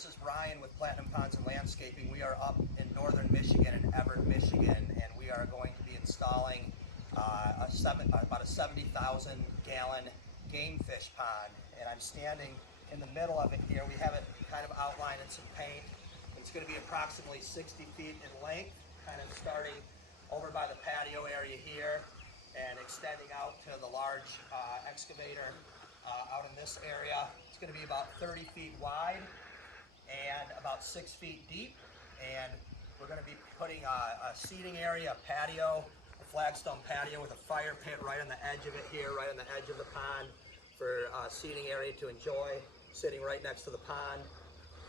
This is Ryan with Platinum Ponds and Landscaping. We are up in northern Michigan, in Everett, Michigan, and we are going to be installing about a 70,000 gallon game fish pond. And I'm standing in the middle of it here. We have it kind of outlined in some paint. It's going to be approximately 60 feet in length, kind of starting over by the patio area here and extending out to the large excavator out in this area. It's going to be about 30 feet wide and about 6 feet deep, and we're going to be putting a seating area, a patio, a flagstone patio with a fire pit right on the edge of it here, right on the edge of the pond for a seating area to enjoy, sitting right next to the pond.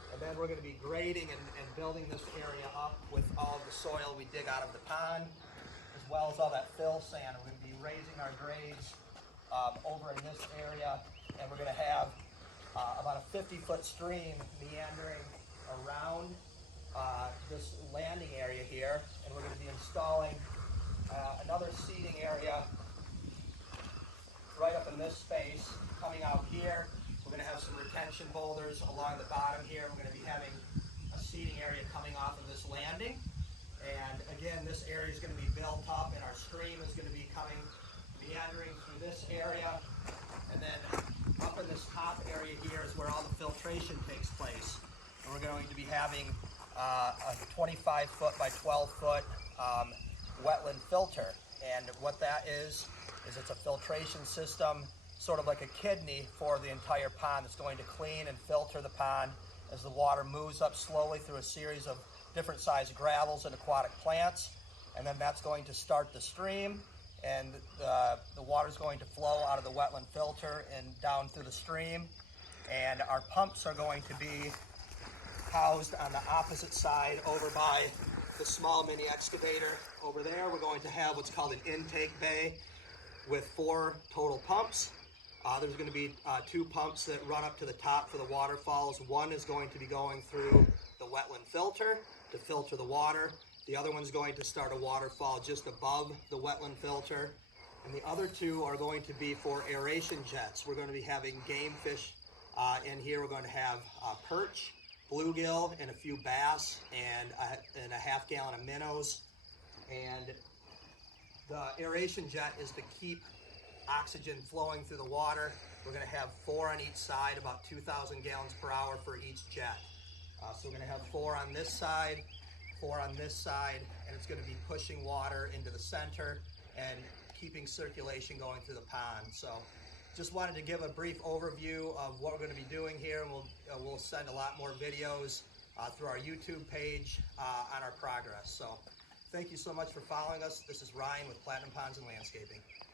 And then we're going to be grading and building this area up with all of the soil we dig out of the pond, as well as all that fill sand. We're going to be raising our grades over in this area, and we're going to have about a 50-foot stream meandering around this landing area here, and we're going to be installing another seating area right up in this space. Coming out here, we're going to have some retention boulders along the bottom here. We're going to be having a seating area coming off of this landing, and again, this area is going to be built up, and our stream is going to be coming meandering through this area, and then up in this top area here is where all the filtration takes place. And we're going to be having a 25-foot by 12-foot wetland filter. And what that is it's a filtration system, sort of like a kidney for the entire pond. That's going to clean and filter the pond as the water moves up slowly through a series of different sized gravels and aquatic plants. And then that's going to start the stream, and the water is going to flow out of the wetland filter and down through the stream. And our pumps are going to be housed on the opposite side over by the small mini excavator over there. We're going to have what's called an intake bay with 4 total pumps. There's going to be 2 pumps that run up to the top for the waterfalls. One is going to be going through the wetland filter to filter the water. The other one's going to start a waterfall just above the wetland filter. And the other 2 are going to be for aeration jets. We're going to be having game fish in here. We're going to have perch, bluegill, and a few bass, and a half-gallon of minnows. And the aeration jet is to keep oxygen flowing through the water. We're going to have 4 on each side, about 2,000 gallons per hour for each jet. So we're going to have 4 on this side, 4 on this side, and it's going to be pushing water into the center and keeping circulation going through the pond. So just wanted to give a brief overview of what we're going to be doing here, and we'll send a lot more videos through our YouTube page on our progress. So thank you so much for following us. This is Ryan with Platinum Ponds and Landscaping.